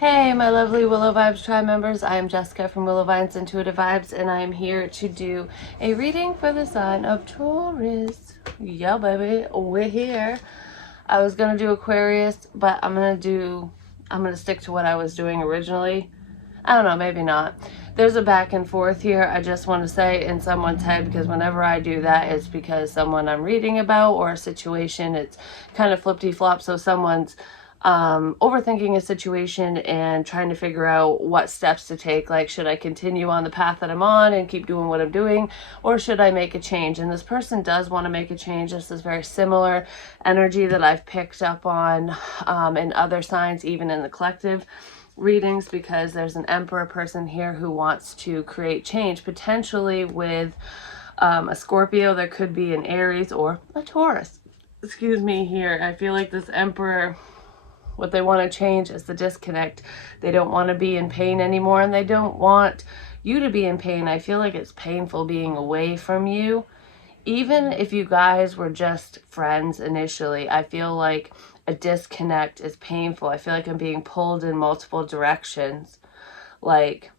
Hey, my lovely Willow Vibes tribe members. I am Jessica from Willow Vines Intuitive Vibes, and I am here to do a reading for the sign of Taurus. Yeah, baby, we're here. I was gonna do Aquarius, but I'm gonna stick to what I was doing originally. I don't know, maybe not. There's a back and forth here. I just want to say in someone's head, because whenever I do that, it's because someone I'm reading about or a situation, it's kind of flippity-flop. So someone's overthinking a situation and trying to figure out what steps to take. Like, should I continue on the path that I'm on and keep doing what I'm doing, or should I make a change? And this person does want to make a change. This is very similar energy that I've picked up on in other signs, even in the collective readings, because there's an Emperor person here who wants to create change, potentially with a Scorpio. There could be an Aries or a Taurus. Excuse me here. I feel like this Emperor, what they want to change is the disconnect. They don't want to be in pain anymore, and they don't want you to be in pain. I feel like it's painful being away from you. Even if you guys were just friends initially, I feel like a disconnect is painful. I feel like I'm being pulled in multiple directions. Like,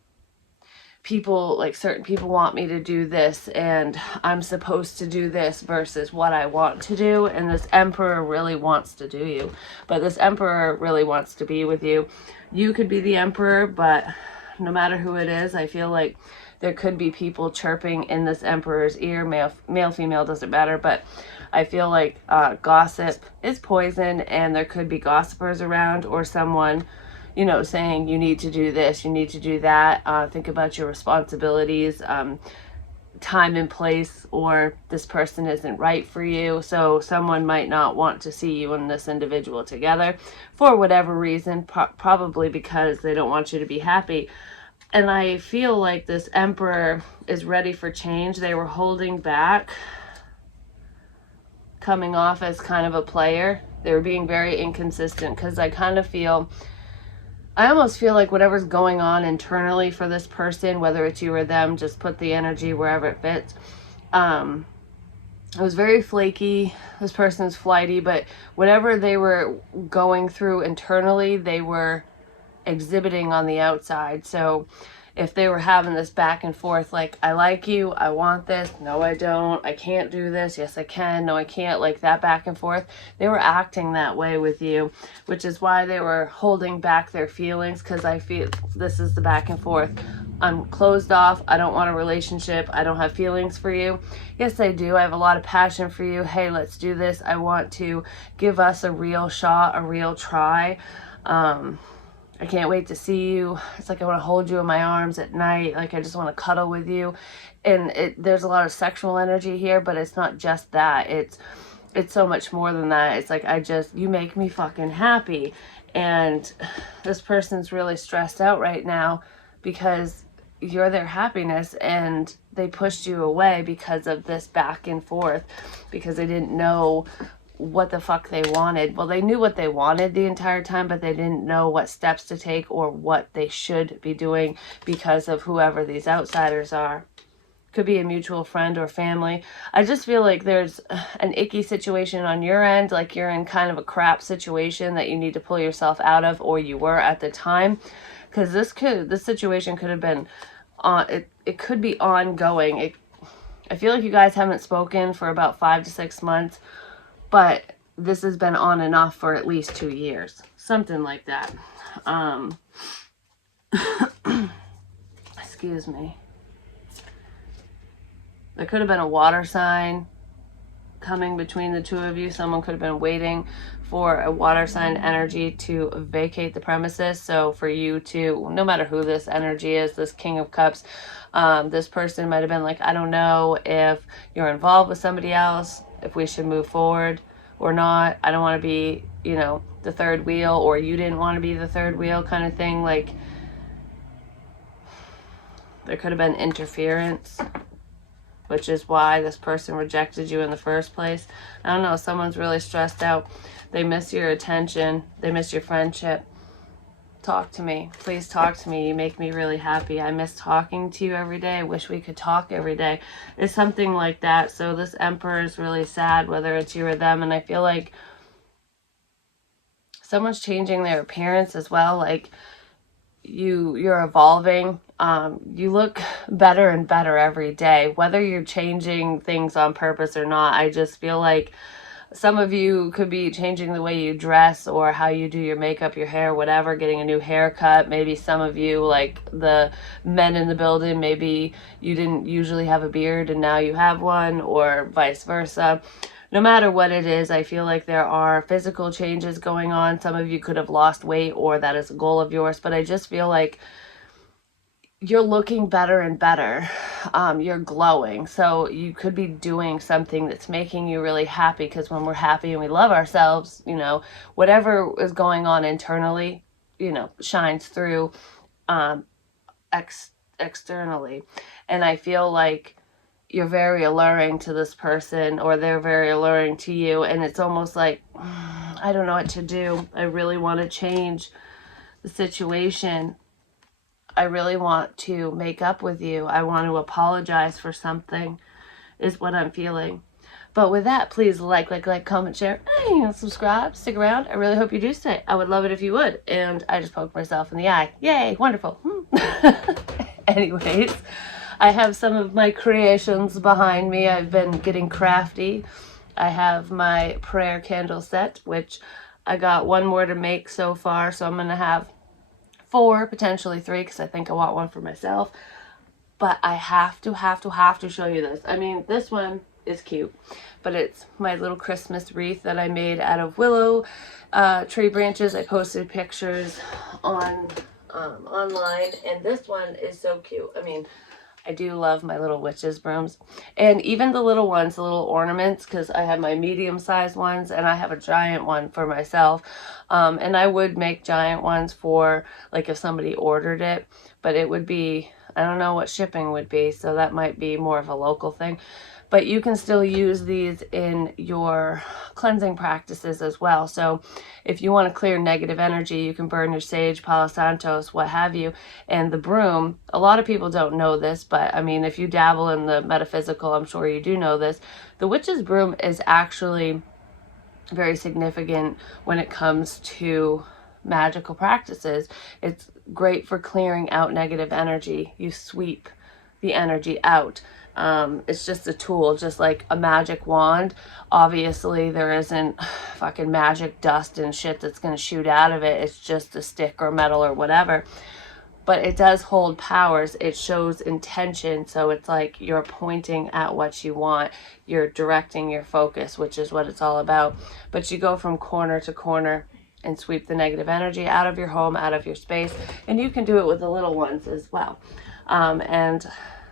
certain people want me to do this and I'm supposed to do this versus what I want to do. And this Emperor really wants to do you, but this Emperor really wants to be with you. You could be the Emperor, but no matter who it is, I feel like there could be people chirping in this Emperor's ear. Male, female, doesn't matter, but I feel like gossip is poison, and there could be gossipers around, or someone, you know, saying you need to do this, you need to do that. Think about your responsibilities, time and place, or this person isn't right for you. So someone might not want to see you and this individual together for whatever reason, probably because they don't want you to be happy. And I feel like this Emperor is ready for change. They were holding back, coming off as kind of a player. They were being very inconsistent, because I almost feel like whatever's going on internally for this person, whether it's you or them, just put the energy wherever it fits. It was very flaky. This person's flighty, but whatever they were going through internally, they were exhibiting on the outside. So if they were having this back and forth, like, I like you, I want this, no I don't, I can't do this, yes I can, no I can't, like that back and forth, they were acting that way with you, which is why they were holding back their feelings. Because I feel this is the back and forth. I'm closed off, I don't want a relationship, I don't have feelings for you. Yes I do, I have a lot of passion for you. Hey, let's do this, I want to give us a real shot, a real try. I can't wait to see you. It's like I want to hold you in my arms at night. Like, I just want to cuddle with you. And there's a lot of sexual energy here, but it's not just that. It's so much more than that. It's like, you make me fucking happy. And this person's really stressed out right now because you're their happiness, and they pushed you away because of this back and forth, because they didn't know what the fuck they wanted. Well, they knew what they wanted the entire time, but they didn't know what steps to take or what they should be doing because of whoever these outsiders are. Could be a mutual friend or family. I just feel like there's an icky situation on your end, like you're in kind of a crap situation that you need to pull yourself out of, or you were at the time, because this situation could have been it could be ongoing. I feel like you guys haven't spoken for about 5 to 6 months, but this has been on and off for at least 2 years. Something like that. Excuse me. There could have been a water sign coming between the two of you. Someone could have been waiting for a water sign energy to vacate the premises. So for you to, no matter who this energy is, this King of Cups, this person might have been like, I don't know if you're involved with somebody else, if we should move forward or not. I don't want to be, you know, the third wheel, or you didn't want to be the third wheel, kind of thing. Like, there could have been interference, which is why this person rejected you in the first place. I don't know, someone's really stressed out. They miss your attention. They miss your friendship. Talk to me. Please talk to me. You make me really happy. I miss talking to you every day. I wish we could talk every day. It's something like that. So this Emperor is really sad, whether it's you or them. And I feel like someone's changing their appearance as well. Like, you're evolving. You look better and better every day, whether you're changing things on purpose or not. I just feel like some of you could be changing the way you dress or how you do your makeup, your hair, whatever, getting a new haircut. Maybe some of you, like the men in the building, maybe you didn't usually have a beard and now you have one, or vice versa. No matter what it is, I feel like there are physical changes going on. Some of you could have lost weight, or that is a goal of yours, but I just feel like you're looking better and better. You're glowing. So you could be doing something that's making you really happy, because when we're happy and we love ourselves, you know, whatever is going on internally, you know, shines through um, externally. And I feel like you're very alluring to this person, or they're very alluring to you. And it's almost like, I don't know what to do. I really want to change the situation. I really want to make up with you. I want to apologize for something, is what I'm feeling. But with that, please like, comment, share, and subscribe. Stick around. I really hope you do stay. I would love it if you would. And I just poked myself in the eye. Yay, wonderful. Anyways, I have some of my creations behind me. I've been getting crafty. I have my prayer candle set, which I got one more to make so far. So I'm going to have 4, potentially 3, because I think I want one for myself. But I have to show you this. I mean, this one is cute, but it's my little Christmas wreath that I made out of willow tree branches. I posted pictures on online, and this one is so cute. I mean, I do love my little witch's brooms, and even the little ones, the little ornaments, because I have my medium-sized ones and I have a giant one for myself. And I would make giant ones for, like, if somebody ordered it, but it would be, I don't know what shipping would be, so that might be more of a local thing. But you can still use these in your cleansing practices as well. So if you want to clear negative energy, you can burn your sage, Palo Santos, what have you. And the broom, a lot of people don't know this, but I mean, if you dabble in the metaphysical, I'm sure you do know this. The witch's broom is actually very significant when it comes to magical practices. It's great for clearing out negative energy. You sweep the energy out. It's just a tool, just like a magic wand. Obviously, there isn't fucking magic dust and shit that's going to shoot out of it. It's just a stick or metal or whatever. But it does hold powers. It shows intention. So it's like you're pointing at what you want. You're directing your focus, which is what it's all about. But you go from corner to corner and sweep the negative energy out of your home, out of your space. And you can do it with the little ones as well. And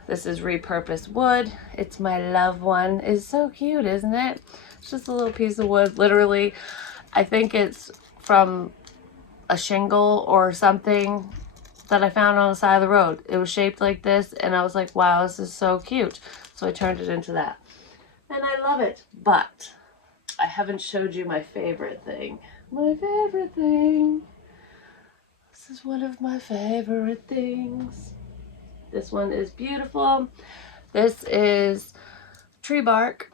this is repurposed wood. It's my love one. It's so cute, isn't it? It's just a little piece of wood. Literally, I think it's from a shingle or something that I found on the side of the road. It was shaped like this, and I was like, wow, this is so cute. So I turned it into that. And I love it. But I haven't showed you my favorite thing. My favorite thing. This is one of my favorite things. This one is beautiful. This is tree bark,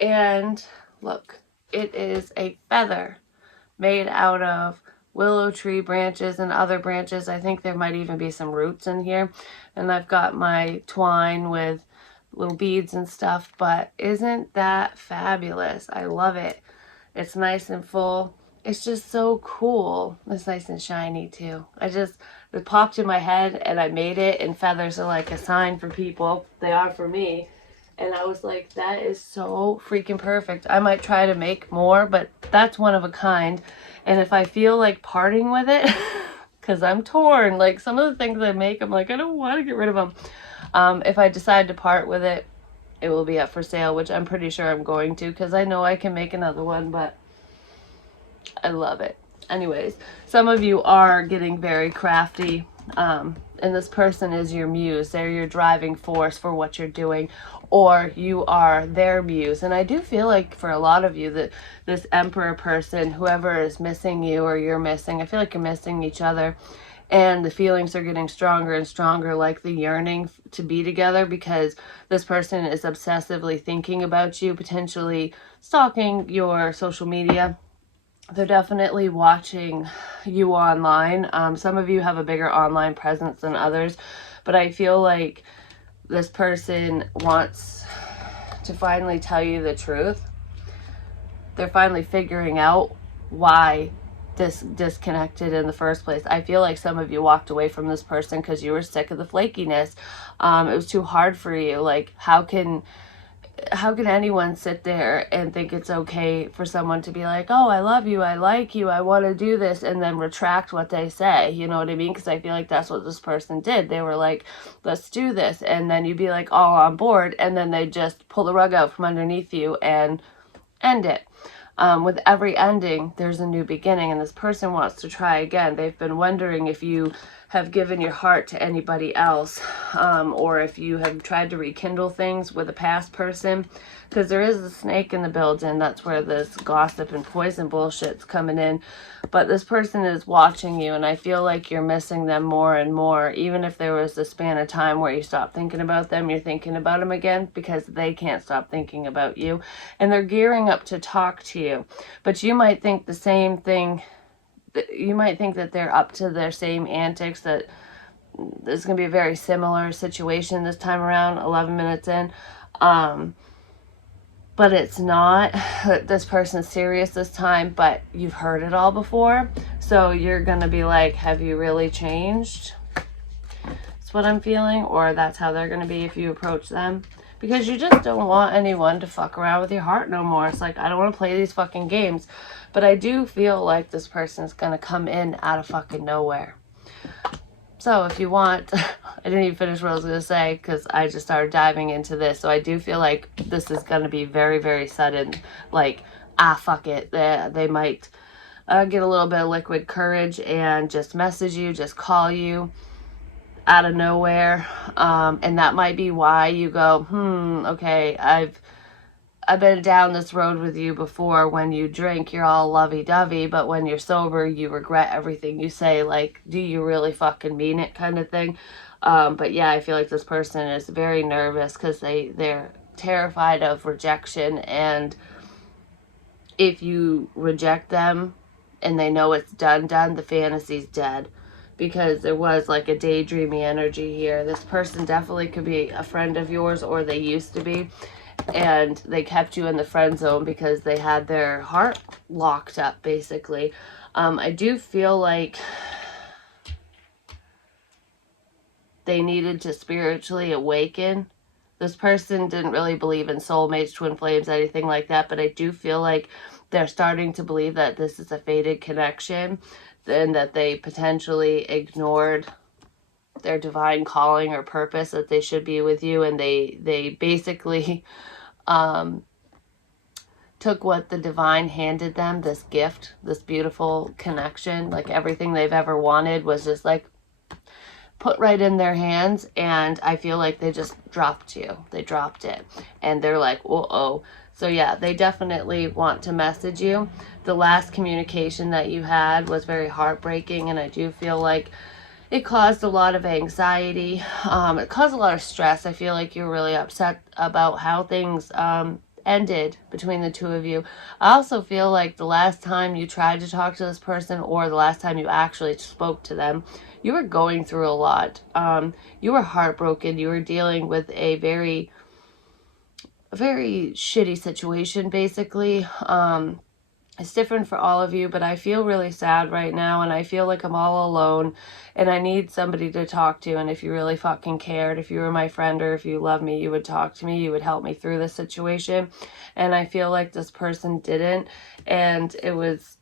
and look, it is a feather made out of willow tree branches and other branches. I think there might even be some roots in here. And I've got my twine with little beads and stuff, but isn't that fabulous? I love it. It's nice and full. It's just so cool. It's nice and shiny too. It popped in my head and I made it, and feathers are like a sign for people. They are for me. And I was like, that is so freaking perfect. I might try to make more, but that's one of a kind. And if I feel like parting with it, because I'm torn, like some of the things I make, I'm like, I don't want to get rid of them. If I decide to part with it, it will be up for sale, which I'm pretty sure I'm going to, because I know I can make another one, but I love it. Anyways, some of you are getting very crafty, and this person is your muse. They're your driving force for what you're doing, or you are their muse. And I do feel like for a lot of you that this emperor person, whoever is missing you or you're missing, I feel like you're missing each other, and the feelings are getting stronger and stronger, like the yearning to be together, because this person is obsessively thinking about you, potentially stalking your social media. They're definitely watching you online. Some of you have a bigger online presence than others, but I feel like this person wants to finally tell you the truth. They're finally figuring out why this disconnected in the first place. I feel like some of you walked away from this person because you were sick of the flakiness. It was too hard for you. Like, how can anyone sit there and think it's okay for someone to be like, oh, I love you, I like you, I want to do this, and then retract what they say? You know what I mean? Because I feel like that's what this person did. They were like, let's do this, and then you'd be like all on board, and then they just pull the rug out from underneath you and end it. With every ending, there's a new beginning, and this person wants to try again. They've been wondering if you have given your heart to anybody else, or if you have tried to rekindle things with a past person, because there is a snake in the building. That's where this gossip and poison bullshit's coming in. But this person is watching you, and I feel like you're missing them more and more. Even if there was a span of time where you stopped thinking about them, you're thinking about them again, because they can't stop thinking about you, and they're gearing up to talk to you. But you might think the same thing. You might think that they're up to their same antics, that there's going to be a very similar situation this time around, 11 minutes in. But it's not. This person's serious this time, but you've heard it all before. So you're going to be like, have you really changed? That's what I'm feeling. Or that's how they're going to be if you approach them. Because you just don't want anyone to fuck around with your heart no more. It's like, I don't want to play these fucking games. But I do feel like this person's going to come in out of fucking nowhere. So if you want, I didn't even finish what I was going to say because I just started diving into this. So I do feel like this is going to be very, very sudden. Like, fuck it. They might get a little bit of liquid courage and just message you, just call you out of nowhere. And that might be why you go, okay, I've been down this road with you before. When you drink, you're all lovey-dovey, but when you're sober, you regret everything you say. Like, do you really fucking mean it, kind of thing? But yeah, I feel like this person is very nervous because they're terrified of rejection, and if you reject them and they know it's done, the fantasy's dead. Because there was like a daydreamy energy here. This person definitely could be a friend of yours, or they used to be. And they kept you in the friend zone because they had their heart locked up, basically. I do feel like they needed to spiritually awaken. This person didn't really believe in soulmates, twin flames, anything like that, but I do feel like they're starting to believe that this is a fated connection, and that they potentially ignored their divine calling or purpose, that they should be with you, and they basically took what the divine handed them, this gift, this beautiful connection, like everything they've ever wanted was just like put right in their hands, and I feel like they just dropped you. They dropped it, and they're like, uh-oh. So yeah, they definitely want to message you. The last communication that you had was very heartbreaking, and I do feel like it caused a lot of anxiety. It caused a lot of stress. I feel like you're really upset about how things ended between the two of you. I also feel like the last time you tried to talk to this person, or the last time you actually spoke to them, you were going through a lot. You were heartbroken. You were dealing with a very shitty situation, basically. It's different for all of you, but I feel really sad right now, and I feel like I'm all alone, and I need somebody to talk to. And if you really fucking cared, if you were my friend, or if you love me, you would talk to me, you would help me through this situation. And I feel like this person didn't, and it was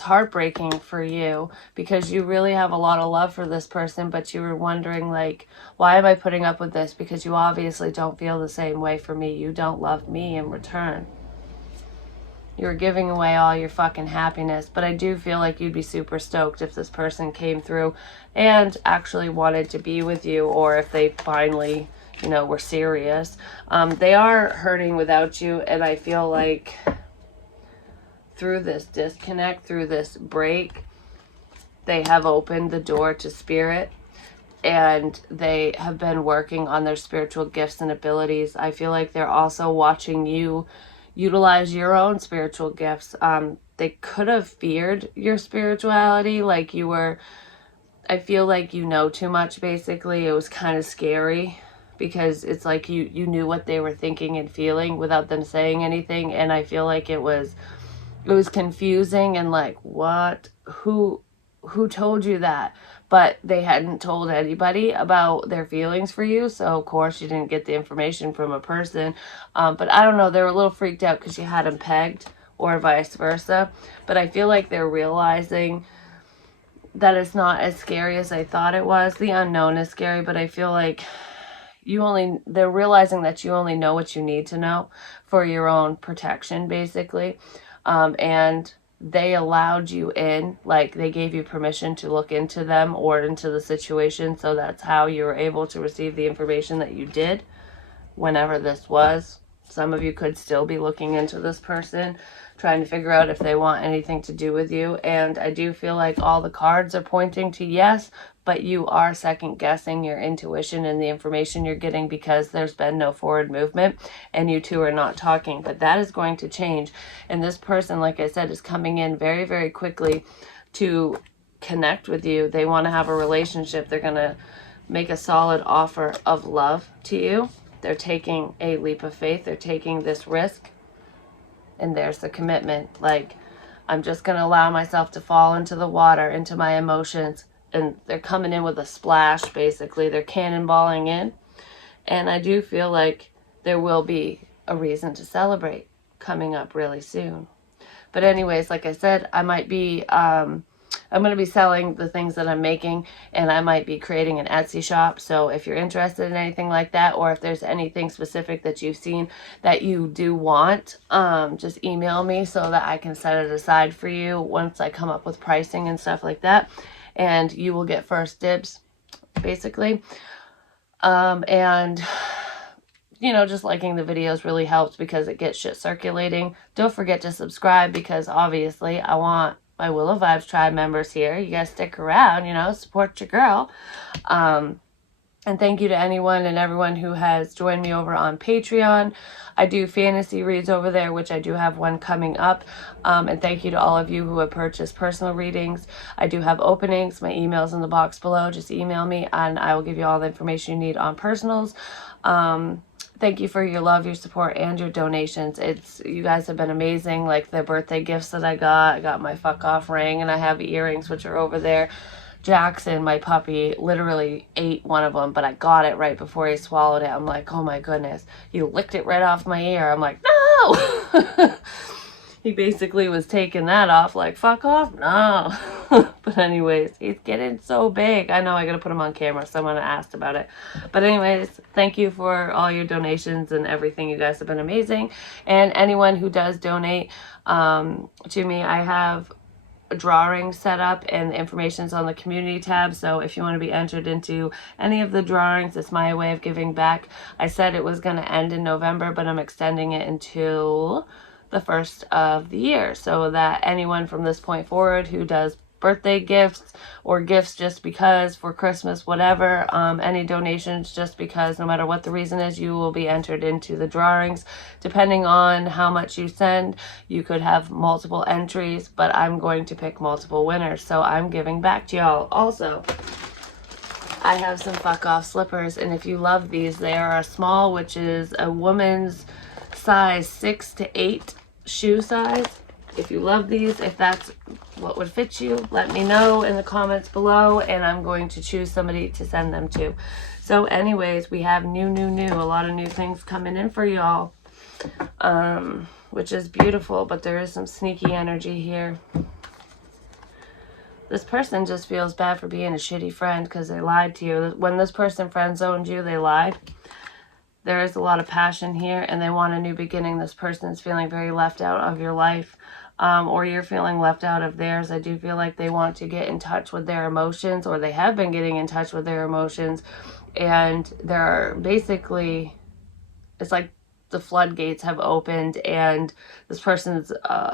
heartbreaking for you, because you really have a lot of love for this person, but you were wondering, like, why am I putting up with this? Because you obviously don't feel the same way for me. You don't love me in return. You're giving away all your fucking happiness. But I do feel like you'd be super stoked if this person came through and actually wanted to be with you, or if they finally, were serious. They are hurting without you, and I feel like through this disconnect, through this break, they have opened the door to spirit, and they have been working on their spiritual gifts and abilities. I feel like they're also watching you utilize your own spiritual gifts. they could have feared your spirituality. Like you were, I feel like you know too much, basically. It was kind of scary because it's like you knew what they were thinking and feeling without them saying anything. And I feel like it was confusing and like, what, who told you that? But they hadn't told anybody about their feelings for you, so of course you didn't get the information from a person. But I don't know, they were a little freaked out because you had them pegged, or vice versa. But I feel like they're realizing that it's not as scary as I thought it was. The unknown is scary, but I feel like they're realizing that you only know what you need to know for your own protection, basically. And they allowed you in, like they gave you permission to look into them or into the situation. So that's how you were able to receive the information that you did whenever this was. Some of you could still be looking into this person, trying to figure out if they want anything to do with you. And I do feel like all the cards are pointing to yes, but you are second guessing your intuition and the information you're getting because there's been no forward movement and you two are not talking. But that is going to change. And this person, like I said, is coming in very, very quickly to connect with you. They want to have a relationship. They're going to make a solid offer of love to you. They're taking a leap of faith. They're taking this risk. And there's the commitment. Like, I'm just going to allow myself to fall into the water, into my emotions. And they're coming in with a splash, basically. They're cannonballing in. And I do feel like there will be a reason to celebrate coming up really soon. But anyways, like I said, I might be... I'm going to be selling the things that I'm making, and I might be creating an Etsy shop. So if you're interested in anything like that, or if there's anything specific that you've seen that you do want, just email me so that I can set it aside for you once I come up with pricing and stuff like that. And you will get first dibs, basically. And you know, just liking the videos really helps because it gets shit circulating. Don't forget to subscribe because obviously I want my Willow Vibes Tribe members here. You guys stick around, you know, support your girl. And thank you to anyone and everyone who has joined me over on Patreon. I do fantasy reads over there, which I do have one coming up. And thank you to all of you who have purchased personal readings. I do have openings. My email's in the box below. Just email me and I will give you all the information you need on personals. Thank you for your love, your support, and your donations. You guys have been amazing. Like the birthday gifts that I got my fuck off ring, and I have earrings which are over there. Jackson, my puppy, literally ate one of them, but I got it right before he swallowed it. I'm like, oh my goodness, he licked it right off my ear. I'm like, no. He basically was taking that off, like, fuck off, no. But anyways, he's getting so big. I know I gotta put him on camera. Someone asked about it. But anyways, thank you for all your donations and everything. You guys have been amazing. And anyone who does donate to me, I have a drawing set up and the information's on the community tab. So if you want to be entered into any of the drawings, it's my way of giving back. I said it was going to end in November, but I'm extending it until the first of the year so that anyone from this point forward who does birthday gifts or gifts just because for Christmas, whatever, any donations just because, no matter what the reason is, you will be entered into the drawings. Depending on how much you send, you could have multiple entries, but I'm going to pick multiple winners, so I'm giving back to y'all. Also, I have some fuck off slippers, and if you love these, they are a small, which is a woman's size 6 to 8 shoe size. If you love these, if that's what would fit you, let me know in the comments below, and I'm going to choose somebody to send them to. So anyways, we have new, a lot of new things coming in for y'all, which is beautiful, but there is some sneaky energy here. This person just feels bad for being a shitty friend because they lied to you. When this person friend zoned you, they lied. There is a lot of passion here, and they want a new beginning. This person is feeling very left out of your life, or you're feeling left out of theirs. I do feel like they want to get in touch with their emotions, or they have been getting in touch with their emotions, and they're basically, it's like the floodgates have opened, and this person's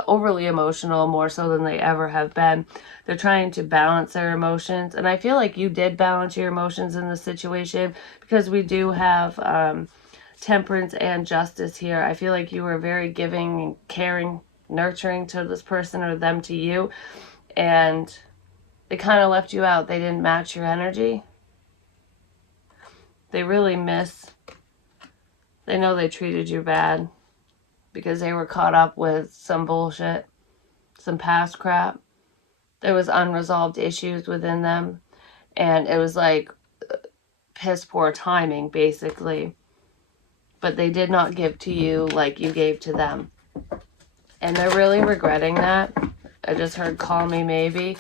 overly emotional, more so than they ever have been. They're trying to balance their emotions, and I feel like you did balance your emotions in this situation because we do have temperance and justice here. I feel like you were very giving and caring nurturing to this person or them to you, and they kind of left you out. They didn't match your energy. They really they know they treated you bad because they were caught up with some bullshit, some past crap. There was unresolved issues within them, and it was like piss poor timing, basically. But they did not give to you like you gave to them. And they're really regretting that. I just heard call me maybe.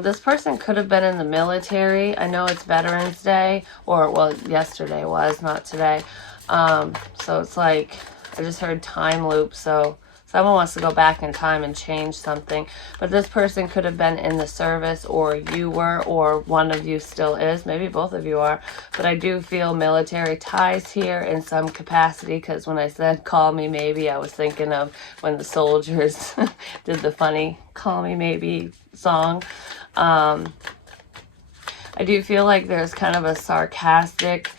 This person could have been in the military. I know it's Veterans Day, or well, yesterday was, not today. So it's like, I just heard time loop, so someone wants to go back in time and change something. But this person could have been in the service, or you were, or one of you still is. Maybe both of you are. But I do feel military ties here in some capacity, because when I said call me maybe, I was thinking of when the soldiers did the funny call me maybe song. I do feel like there's kind of a sarcastic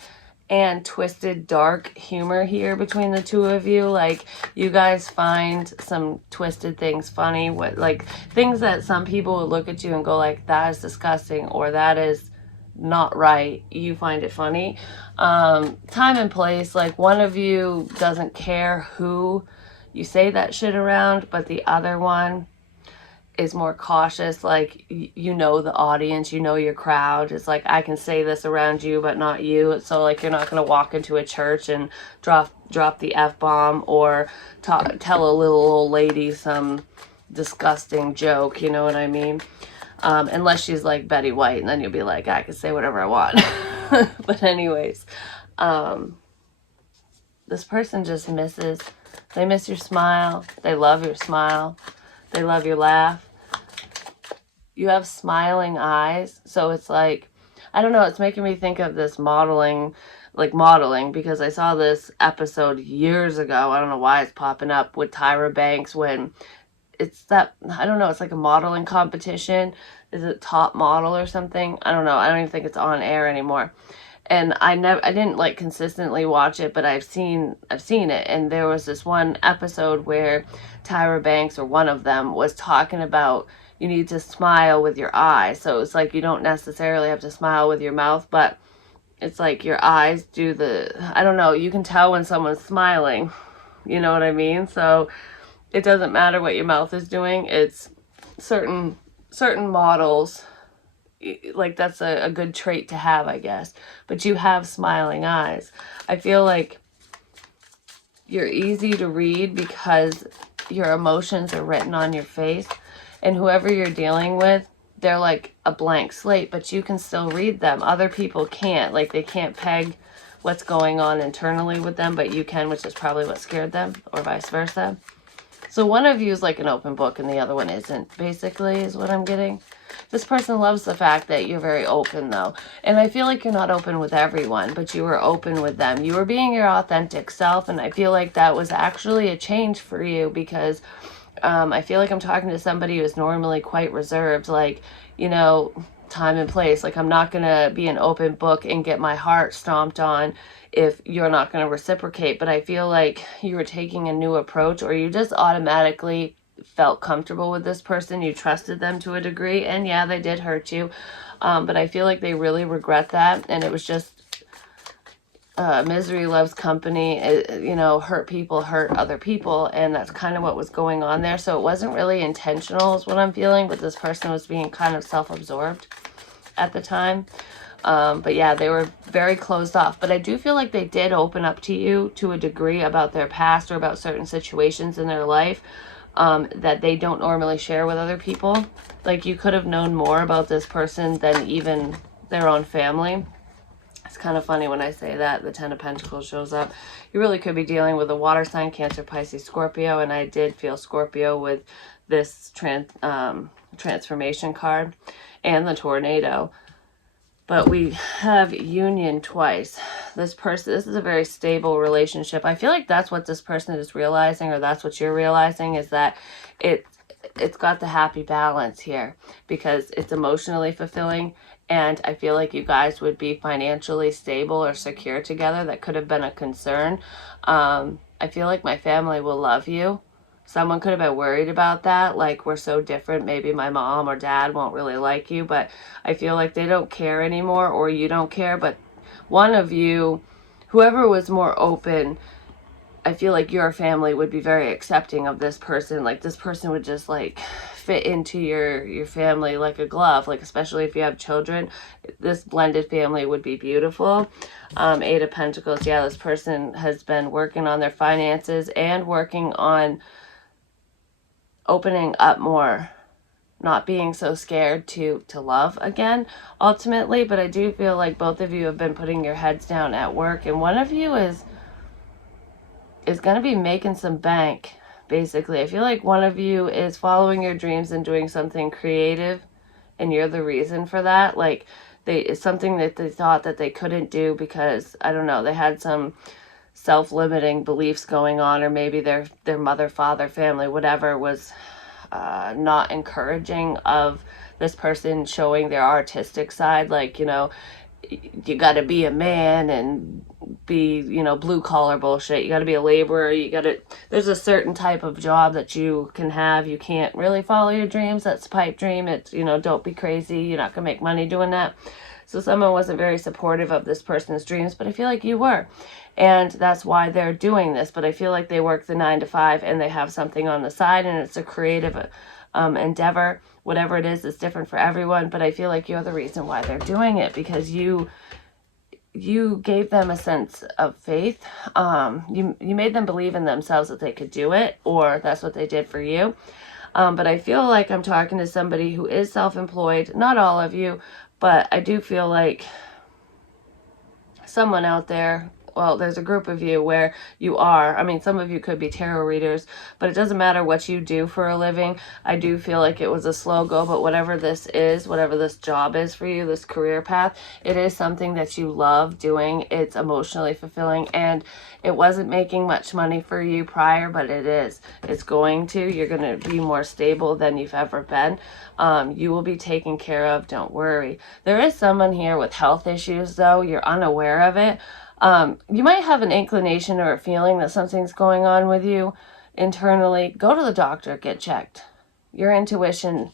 and twisted dark humor here between the two of you. Like, you guys find some twisted things funny, like things that some people would look at you and go like, that is disgusting, or that is not right. You find it funny. Time and place, like one of you doesn't care who you say that shit around, but the other one is more cautious. Like, you know the audience, you know your crowd. It's like, I can say this around you but not you. So like, you're not going to walk into a church and drop the F-bomb, or tell a little old lady some disgusting joke, you know what I mean? Unless she's like Betty White, and then you'll be like, I can say whatever I want. But anyways, this person just they miss your smile. They love your smile. They love your laugh. You have smiling eyes. So it's like, I don't know, it's making me think of this modeling, because I saw this episode years ago. I don't know why it's popping up with Tyra Banks, when it's that, I don't know, it's like a modeling competition. Is it Top Model or something? I don't know. I don't even think it's on air anymore. And I didn't like consistently watch it, but I've seen it. And there was this one episode where Tyra Banks, or one of them, was talking about you need to smile with your eyes. So it's like, you don't necessarily have to smile with your mouth, but it's like your eyes do I don't know, you can tell when someone's smiling. You know what I mean? So it doesn't matter what your mouth is doing. It's certain models, like that's a good trait to have, I guess. But you have smiling eyes. I feel like you're easy to read because your emotions are written on your face, and whoever you're dealing with, they're like a blank slate, but you can still read them. Other people can't. Like, they can't peg what's going on internally with them, but you can, which is probably what scared them, or vice versa. So one of you is like an open book and the other one isn't, basically, is what I'm getting. This person loves the fact that you're very open, though. And I feel like you're not open with everyone, but you were open with them. You were being your authentic self, and I feel like that was actually a change for you, because I feel like I'm talking to somebody who's normally quite reserved, like, you know, time and place. Like, I'm not going to be an open book and get my heart stomped on if you're not going to reciprocate. But I feel like you were taking a new approach, or you just automatically felt comfortable with this person. You trusted them to a degree, and yeah, they did hurt you. But I feel like they really regret that, and it was just misery loves company. You know, hurt people hurt other people, and that's kind of what was going on there. So it wasn't really intentional, is what I'm feeling, but this person was being kind of self-absorbed at the time. But yeah, they were very closed off. But I do feel like they did open up to you to a degree about their past, or about certain situations in their life that they don't normally share with other people. Like, you could have known more about this person than even their own family. It's kind of funny when I say that. The Ten of Pentacles shows up. You really could be dealing with a water sign, Cancer, Pisces, Scorpio, and I did feel Scorpio with this transformation card and the tornado. But we have union twice. This is a very stable relationship. I feel like that's what this person is realizing, or that's what you're realizing, is that it's got the happy balance here, because it's emotionally fulfilling, and I feel like you guys would be financially stable or secure together. That could have been a concern. I feel like my family will love you. Someone could have been worried about that, like, we're so different, maybe my mom or dad won't really like you, but I feel like they don't care anymore, or you don't care. But one of you, whoever was more open, I feel like your family would be very accepting of this person. Like, this person would just like fit into your family like a glove, like, especially if you have children. This blended family would be beautiful. Eight of Pentacles. Yeah, this person has been working on their finances and working on opening up more, not being so scared to love again, ultimately. But I do feel like both of you have been putting your heads down at work, and one of you is going to be making some bank, basically. I feel like one of you is following your dreams and doing something creative, and you're the reason for that. Like, it's something that they thought that they couldn't do because, I don't know, they had some self-limiting beliefs going on, or maybe their mother, father, family, whatever, was not encouraging of this person showing their artistic side. Like, you know, you got to be a man and be, you know, blue collar bullshit. You got to be a laborer. There's a certain type of job that you can have. You can't really follow your dreams. That's a pipe dream. It's, you know, don't be crazy. You're not going to make money doing that. So someone wasn't very supportive of this person's dreams, but I feel like you were. And that's why they're doing this. But I feel like they work the 9 to 5 and they have something on the side, and it's a creative endeavor. Whatever it is, it's different for everyone. But I feel like you're the reason why they're doing it, because you gave them a sense of faith. You made them believe in themselves that they could do it, or that's what they did for you. But I feel like I'm talking to somebody who is self-employed. Not all of you, but I do feel like someone out there, well, there's a group of you where you are. I mean, some of you could be tarot readers, but it doesn't matter what you do for a living. I do feel like it was a slow go, but whatever this is, whatever this job is for you, this career path, it is something that you love doing. It's emotionally fulfilling, and it wasn't making much money for you prior, but it is. It's going to. You're going to be more stable than you've ever been. You will be taken care of. Don't worry. There is someone here with health issues, though. You're unaware of it. You might have an inclination or a feeling that something's going on with you internally. Go to the doctor, get checked. Your intuition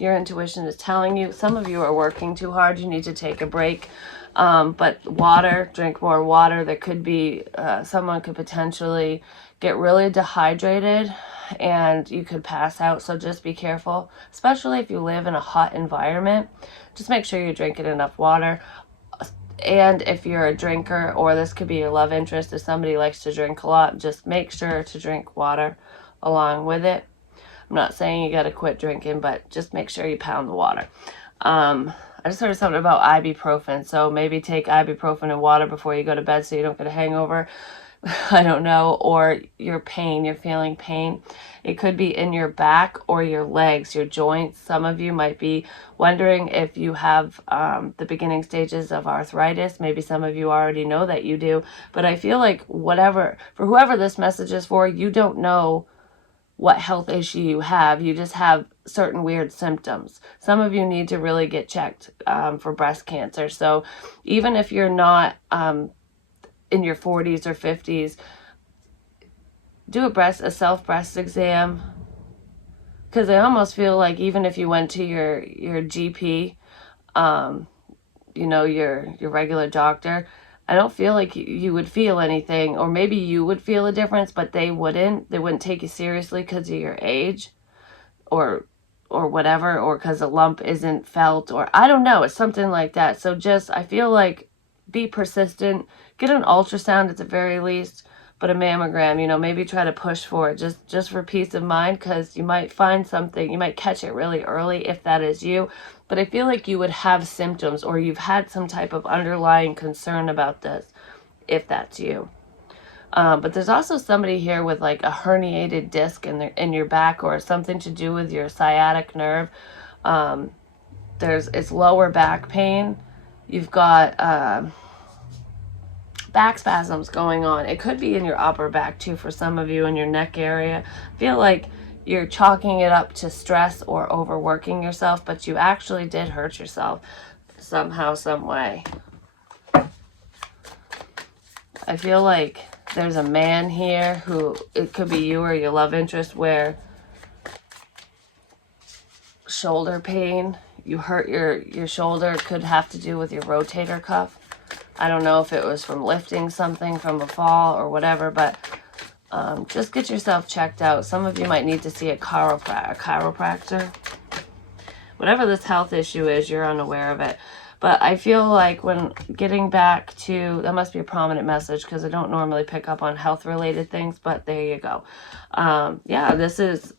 is telling you. Some of you are working too hard. You need to take a break. But water, drink more water. There could be, someone could potentially get really dehydrated and you could pass out. So just be careful, especially if you live in a hot environment. Just make sure you're drinking enough water. And if you're a drinker, or this could be your love interest, if somebody likes to drink a lot, just make sure to drink water along with it. I'm not saying you got to quit drinking, but just make sure you pound the water. I just heard something about ibuprofen, so maybe take ibuprofen and water before you go to bed so you don't get a hangover. I don't know. Or your pain, you're feeling pain. It could be in your back or your legs, your joints. Some of you might be wondering if you have the beginning stages of arthritis. Maybe some of you already know that you do. But I feel like for whoever this message is for, you don't know what health issue you have. You just have certain weird symptoms. Some of you need to really get checked for breast cancer. So even if you're not in your 40s or 50s, do a self breast exam, because I almost feel like even if you went to your GP, you know, your regular doctor, I don't feel like you would feel anything. Or maybe you would feel a difference, but they wouldn't take you seriously because of your age or whatever, or because a lump isn't felt, or I don't know, it's something like that. So just, I feel like, be persistent. Get an ultrasound at the very least, but a mammogram, you know, maybe try to push for it just for peace of mind, because you might find something, you might catch it really early if that is you. But I feel like you would have symptoms, or you've had some type of underlying concern about this if that's you. But there's also somebody here with like a herniated disc in your back, or something to do with your sciatic nerve. It's lower back pain. You've got back spasms going on. It could be in your upper back too for some of you, in your neck area. I feel like you're chalking it up to stress or overworking yourself, but you actually did hurt yourself somehow, some way. I feel like there's a man here who, it could be you or your love interest, where shoulder pain, you hurt your shoulder. It could have to do with your rotator cuff. I don't know if it was from lifting something from a fall or whatever, but just get yourself checked out. Some of you might need to see a chiropractor. Whatever this health issue is, you're unaware of it. But I feel like when getting back to, that must be a prominent message because I don't normally pick up on health-related things, but there you go. Yeah, this is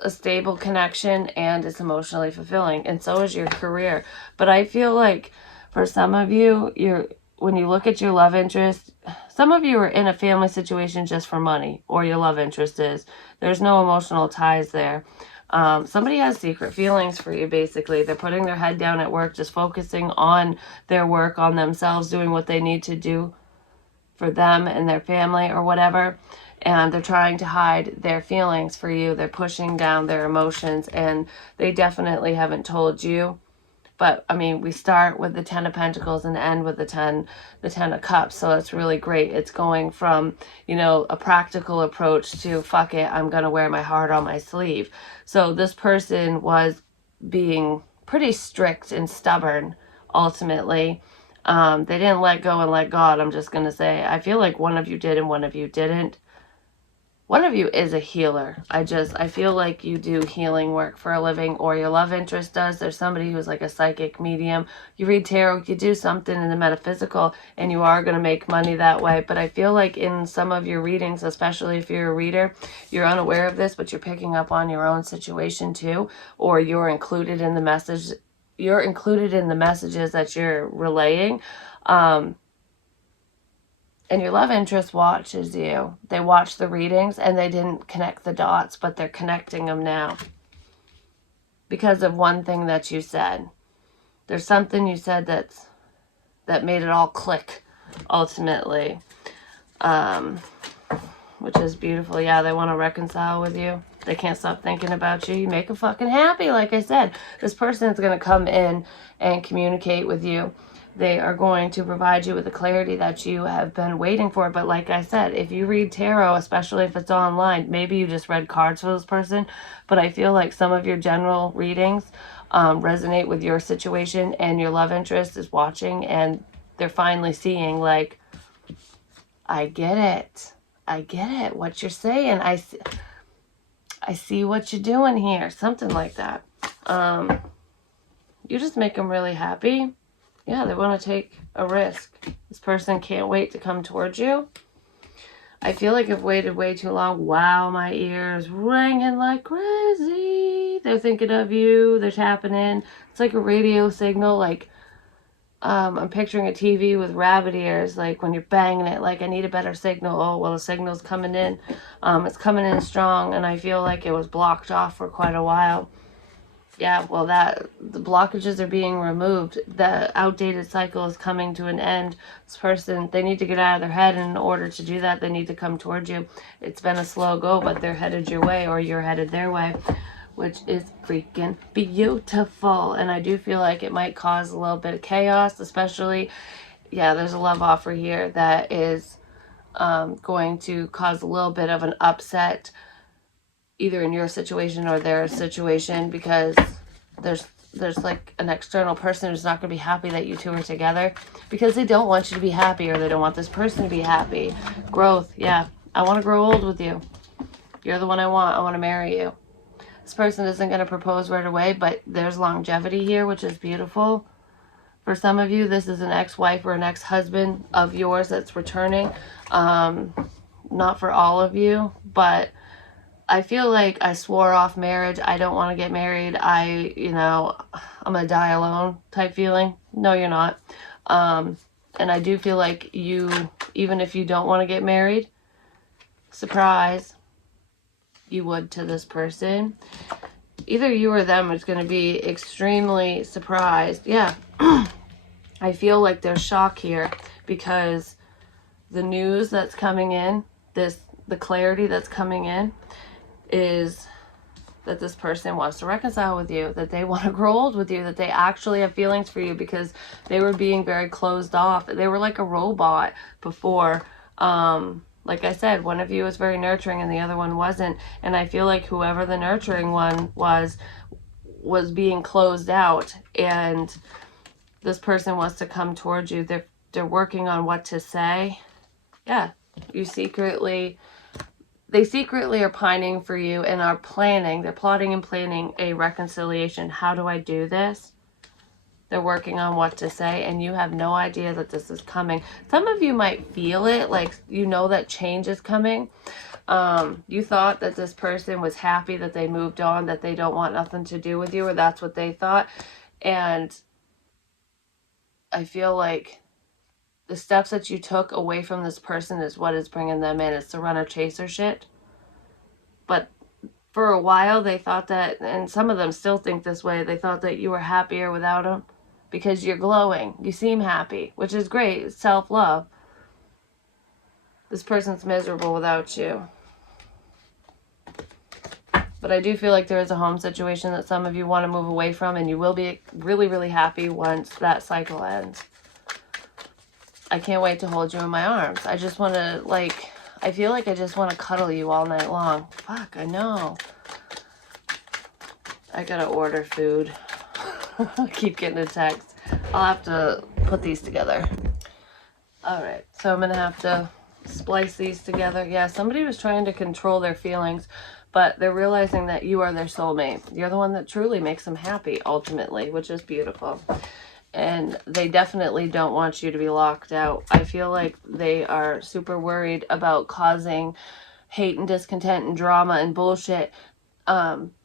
a stable connection and it's emotionally fulfilling, and so is your career. But I feel like for some of you, when you look at your love interest, some of you are in a family situation just for money, or your love interest is. There's no emotional ties there. Somebody has secret feelings for you, basically. They're putting their head down at work, just focusing on their work, on themselves, doing what they need to do for them and their family or whatever. And they're trying to hide their feelings for you. They're pushing down their emotions, and they definitely haven't told you. But, I mean, we start with the 10 of Pentacles and end with the 10 of Cups. So it's really great. It's going from, you know, a practical approach to, fuck it, I'm going to wear my heart on my sleeve. So this person was being pretty strict and stubborn, ultimately. They didn't let go and let God, I'm just going to say. I feel like one of you did and one of you didn't. One of you is a healer. I feel like you do healing work for a living, or your love interest does. There's somebody who's like a psychic medium. You read tarot, you do something in the metaphysical, and you are going to make money that way. But I feel like in some of your readings, especially if you're a reader, you're unaware of this, but you're picking up on your own situation too, or you're included in the message. You're included in the messages that you're relaying. And your love interest watches you. They watch the readings and they didn't connect the dots, but they're connecting them now because of one thing that you said. There's something you said that made it all click, ultimately, which is beautiful. Yeah, they want to reconcile with you. They can't stop thinking about you. You make them fucking happy, like I said. This person is going to come in and communicate with you. They are going to provide you with the clarity that you have been waiting for. But like I said, if you read tarot, especially if it's online, maybe you just read cards for this person, but I feel like some of your general readings resonate with your situation, and your love interest is watching, and they're finally seeing, like, I get it. I get it. What you're saying. I see what you're doing here. Something like that. You just make them really happy. Yeah, they want to take a risk. This person can't wait to come towards you. I feel like I've waited way too long. Wow, my ears ringing like crazy. They're thinking of you. They're tapping in. It's like a radio signal. Like, I'm picturing a TV with rabbit ears. Like when you're banging it, like, I need a better signal. Oh, well, the signal's coming in. It's coming in strong, and I feel like it was blocked off for quite a while. Yeah, well, the blockages are being removed. The outdated cycle is coming to an end. This person, they need to get out of their head, and in order to do that, they need to come towards you. It's been a slow go, but they're headed your way, or you're headed their way, which is freaking beautiful. And I do feel like it might cause a little bit of chaos, especially, yeah, there's a love offer here that is going to cause a little bit of an upset, either in your situation or their situation, because there's like an external person who's not going to be happy that you two are together, because they don't want you to be happy, or they don't want this person to be happy. Growth. Yeah, I want to grow old with you. You're the one I want to marry you. This person isn't going to propose right away, but there's longevity here, which is beautiful. For some of you, this is an ex-wife or an ex-husband of yours that's returning. Not for all of you, but I feel like I swore off marriage. I don't want to get married. I'm going to die alone type feeling. No, you're not. And I do feel like you, even if you don't want to get married, surprise, you would to this person. Either you or them is going to be extremely surprised. Yeah. I feel like there's shock here, because the news that's coming in, the clarity that's coming in, is that this person wants to reconcile with you, that they want to grow old with you, that they actually have feelings for you, because they were being very closed off. They were like a robot before. Like I said, one of you was very nurturing and the other one wasn't. And I feel like whoever the nurturing one was being closed out, and this person wants to come towards you. They're working on what to say. Yeah, they secretly are pining for you and are planning. They're plotting and planning a reconciliation. How do I do this? They're working on what to say, and you have no idea that this is coming. Some of you might feel it, like you know that change is coming. You thought that this person was happy that they moved on, that they don't want nothing to do with you, or that's what they thought. And I feel like the steps that you took away from this person is what is bringing them in. It's the runner chaser shit. But for a while they thought that, and some of them still think this way, they thought that you were happier without them because you're glowing. You seem happy, which is great. It's self-love. This person's miserable without you. But I do feel like there is a home situation that some of you want to move away from, and you will be really, really happy once that cycle ends. I can't wait to hold you in my arms. I just want to, like, I feel like I just want to cuddle you all night long. Fuck, I know. I gotta order food. I keep getting a text. I'll have to put these together. Alright, so I'm gonna have to splice these together. Yeah, somebody was trying to control their feelings, but they're realizing that you are their soulmate. You're the one that truly makes them happy, ultimately, which is beautiful. And they definitely don't want you to be locked out. I feel like they are super worried about causing hate and discontent and drama and bullshit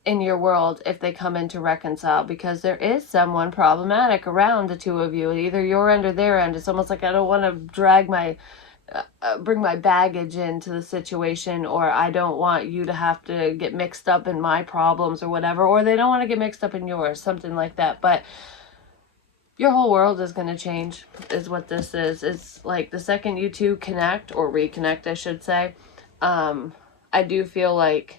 in your world if they come in to reconcile, because there is someone problematic around the two of you, either your end or their end. It's almost like I don't want to drag my bring my baggage into the situation, or I don't want you to have to get mixed up in my problems or whatever, or they don't want to get mixed up in yours, something like that. But your whole world is going to change, is what this is. It's like the second you two connect, or reconnect, I should say, I do feel like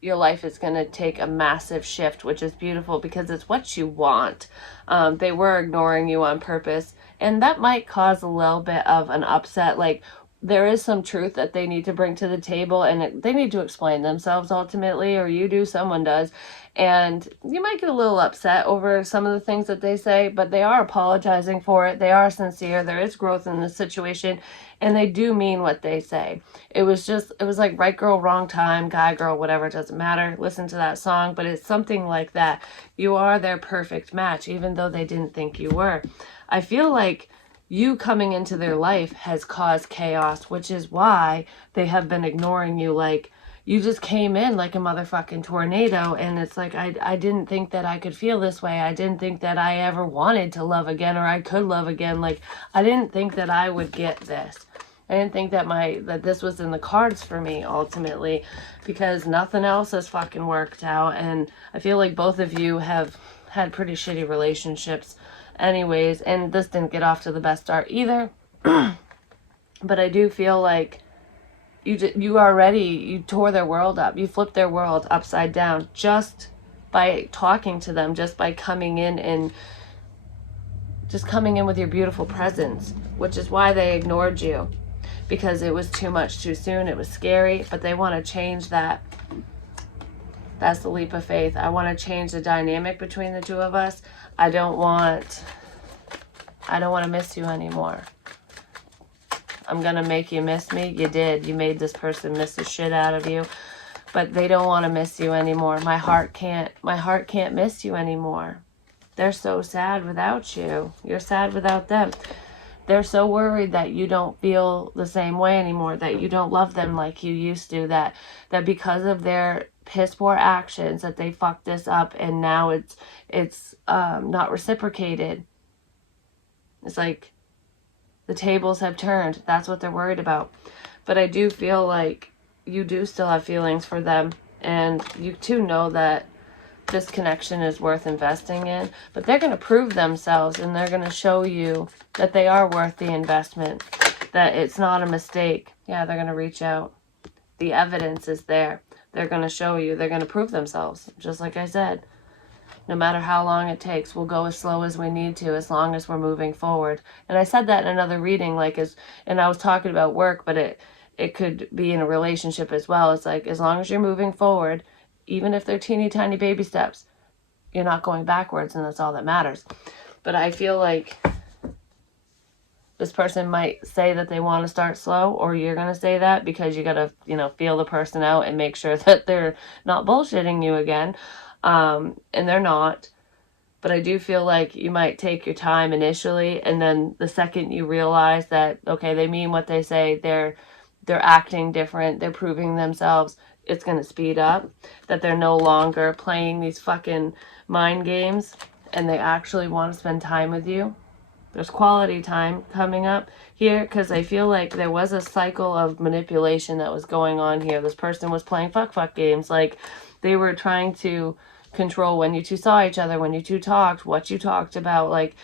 your life is going to take a massive shift, which is beautiful because it's what you want. They were ignoring you on purpose, and that might cause a little bit of an upset. Like, there is some truth that they need to bring to the table, and they need to explain themselves ultimately, or you do, someone does. And you might get a little upset over some of the things that they say, but they are apologizing for it. They are sincere. There is growth in this situation, and they do mean what they say. It was like right girl, wrong time, guy, girl, whatever, it doesn't matter. Listen to that song, but it's something like that. You are their perfect match, even though they didn't think you were. I feel like you coming into their life has caused chaos, which is why they have been ignoring you. Like, you just came in like a motherfucking tornado, and it's like, I didn't think that I could feel this way. I didn't think that I ever wanted to love again, or I could love again. Like, I didn't think that I would get this. I didn't think that this was in the cards for me, ultimately, because nothing else has fucking worked out. And I feel like both of you have had pretty shitty relationships anyways, and this didn't get off to the best start either. But I do feel like you tore their world up. You flipped their world upside down just by talking to them, just by coming in with your beautiful presence, which is why they ignored you, because it was too much too soon. It was scary, but they want to change that. That's the leap of faith. I want to change the dynamic between the two of us. I don't want to miss you anymore. I'm going to make you miss me. You did. You made this person miss the shit out of you. But they don't want to miss you anymore. My heart can't miss you anymore. They're so sad without you. You're sad without them. They're so worried that you don't feel the same way anymore, that you don't love them like you used to, that because of their piss poor actions that they fucked this up, and now it's not reciprocated. It's like the tables have turned. That's what they're worried about. But I do feel like you do still have feelings for them, and you too know that this connection is worth investing in. But they're going to prove themselves, and they're going to show you that they are worth the investment, that it's not a mistake. Yeah, they're going to reach out. The evidence is there. They're going to show you. They're going to prove themselves. Just like I said, no matter how long it takes, we'll go as slow as we need to, as long as we're moving forward. And I said that in another reading, and I was talking about work, but it could be in a relationship as well. It's like, as long as you're moving forward, even if they're teeny tiny baby steps, you're not going backwards, and that's all that matters. But I feel like this person might say that they want to start slow, or you're going to say that because you got to, feel the person out and make sure that they're not bullshitting you again. And they're not. But I do feel like you might take your time initially, and then the second you realize that, okay, they mean what they say, they're acting different, they're proving themselves, it's going to speed up, that they're no longer playing these fucking mind games, and they actually want to spend time with you. There's quality time coming up here, because I feel like there was a cycle of manipulation that was going on here. This person was playing fuck games. Like, they were trying to control when you two saw each other, when you two talked, what you talked about, like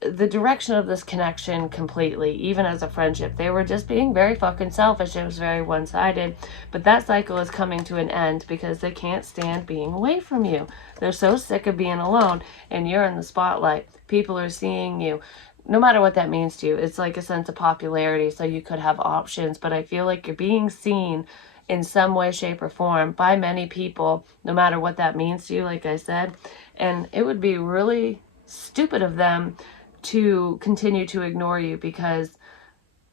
the direction of this connection completely, even as a friendship. They were just being very fucking selfish. It was very one-sided. But that cycle is coming to an end because they can't stand being away from you. They're so sick of being alone, and you're in the spotlight. People are seeing you. No matter what that means to you, it's like a sense of popularity, so you could have options. But I feel like you're being seen in some way, shape, or form by many people, no matter what that means to you, like I said. And it would be really stupid of them to continue to ignore you, because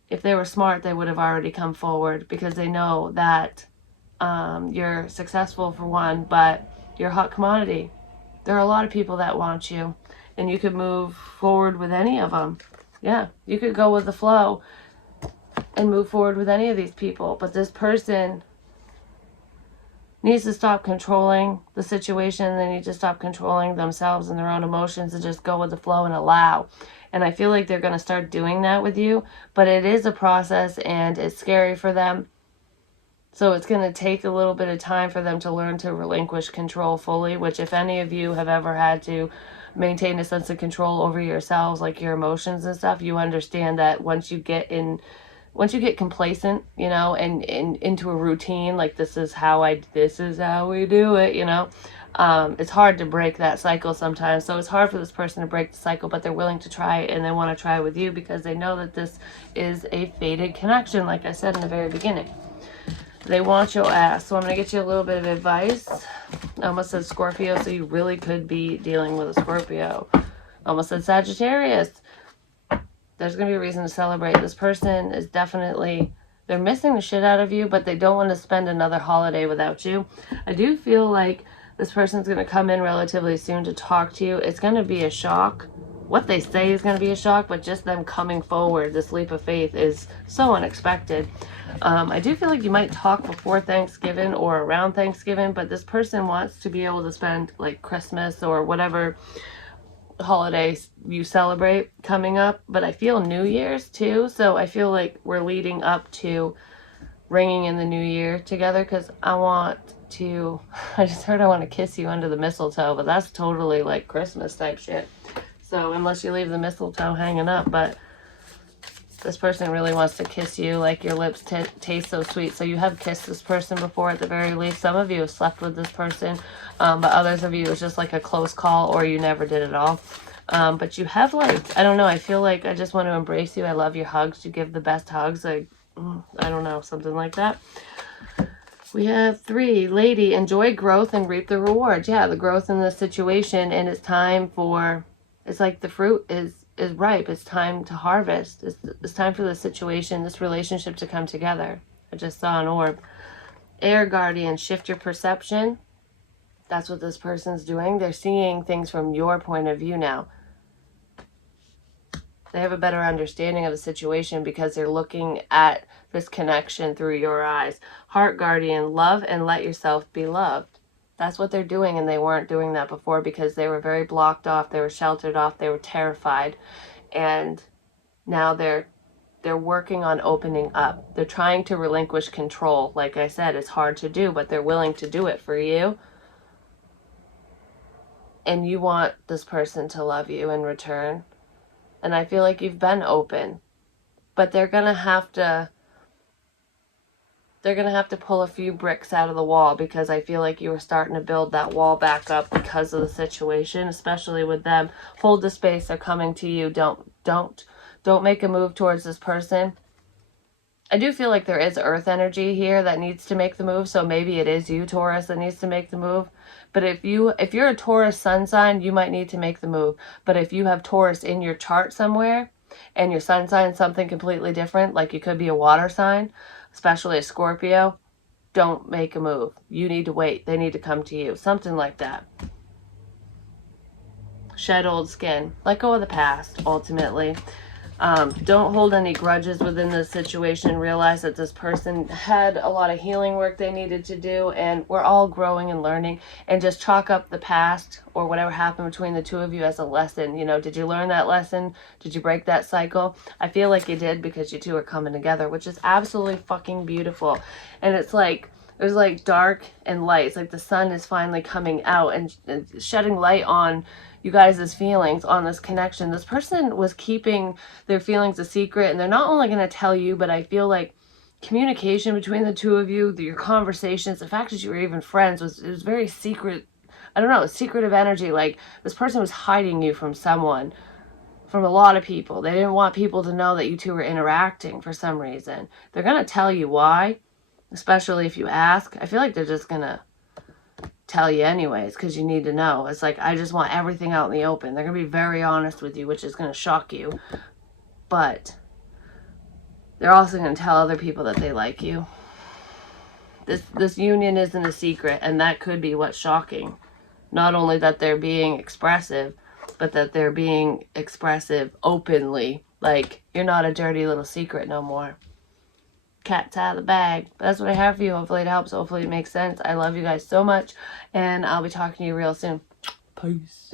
if they were smart, they would have already come forward, because they know that you're successful, for one, but you're a hot commodity. There are a lot of people that want you, and you could move forward with any of them. Yeah, you could go with the flow and move forward with any of these people. But this person needs to stop controlling the situation. They need to stop controlling themselves and their own emotions, and just go with the flow and allow. And I feel like they're going to start doing that with you, but it is a process, and it's scary for them. So it's going to take a little bit of time for them to learn to relinquish control fully, which, if any of you have ever had to maintain a sense of control over yourselves, like your emotions and stuff, you understand that once you get complacent, and into a routine, like this is how we do it, it's hard to break that cycle sometimes. So it's hard for this person to break the cycle, but they're willing to try it, and they want to try with you because they know that this is a fated connection, like I said in the very beginning. They want your ass. So I'm going to get you a little bit of advice. I almost said Scorpio, so you really could be dealing with a Scorpio. I almost said Sagittarius. There's going to be a reason to celebrate. This person is definitely, they're missing the shit out of you, but they don't want to spend another holiday without you. I do feel like this person's going to come in relatively soon to talk to you. It's going to be a shock. What they say is going to be a shock, but just them coming forward, this leap of faith, is so unexpected. I do feel like you might talk before Thanksgiving or around Thanksgiving, but this person wants to be able to spend like Christmas or whatever holidays you celebrate coming up. But I feel New Year's too, so I feel like we're leading up to ringing in the new year together, because I just heard I want to kiss you under the mistletoe, but that's totally like Christmas type shit. So unless you leave the mistletoe hanging up, but this person really wants to kiss you, like your lips taste so sweet. So you have kissed this person before at the very least. Some of you have slept with this person, but others of you, it was just like a close call, or you never did at all. But you have, like, I don't know, I feel like I just want to embrace you. I love your hugs. You give the best hugs. I don't know, something like that. We have 3, lady, enjoy growth and reap the rewards. Yeah, the growth in the situation, and it's time for, it's like the fruit is ripe. It's time to harvest. It's time for the situation, this relationship, to come together. I just saw an orb. Air guardian, shift your perception. That's what this person's doing. They're seeing things from your point of view now. They have a better understanding of the situation because they're looking at this connection through your eyes. Heart guardian, love and let yourself be loved. That's what they're doing, and they weren't doing that before because they were very blocked off. They were sheltered off. They were terrified. And now they're working on opening up. They're trying to relinquish control. Like I said, it's hard to do, but they're willing to do it for you. And you want this person to love you in return. And I feel like you've been open, but they're going to have to pull a few bricks out of the wall, because I feel like you were starting to build that wall back up because of the situation, especially with them. Hold the space. They're coming to you. Don't make a move towards this person I do feel like there is earth energy here that needs to make the move. So maybe it is you, Taurus, that needs to make the move. But if you're a Taurus sun sign, you might need to make the move. But if you have Taurus in your chart somewhere and your sun sign is something completely different, like you could be a water sign, especially a Scorpio, don't make a move. You need to wait. They need to come to you. Something like that. Shed old skin. Let go of the past, ultimately. Don't hold any grudges within this situation. Realize that this person had a lot of healing work they needed to do, and we're all growing and learning. And just chalk up the past or whatever happened between the two of you as a lesson. You know, did you learn that lesson? Did you break that cycle? I feel like you did, because you two are coming together, which is absolutely fucking beautiful. And it's like, there's like dark and light. It's like the sun is finally coming out and shedding light on you guys' feelings, on this connection. This person was keeping their feelings a secret, and they're not only going to tell you, but I feel like communication between the two of you, your conversations, the fact that you were even friends, it was very secret. I don't know, secretive energy. Like this person was hiding you from someone, from a lot of people. They didn't want people to know that you two were interacting for some reason. They're going to tell you why, especially if you ask. I feel like they're just going to tell you anyways, because you need to know. It's like, I just want everything out in the open. They're going to be very honest with you, which is going to shock you. But they're also going to tell other people that they like you. This union isn't a secret, and that could be what's shocking. Not only that they're being expressive, but that they're being expressive openly. Like, you're not a dirty little secret no more. Cat's out of the bag. But that's what I have for you. Hopefully it helps. Hopefully it makes sense. I love you guys so much, and I'll be talking to you real soon. Peace.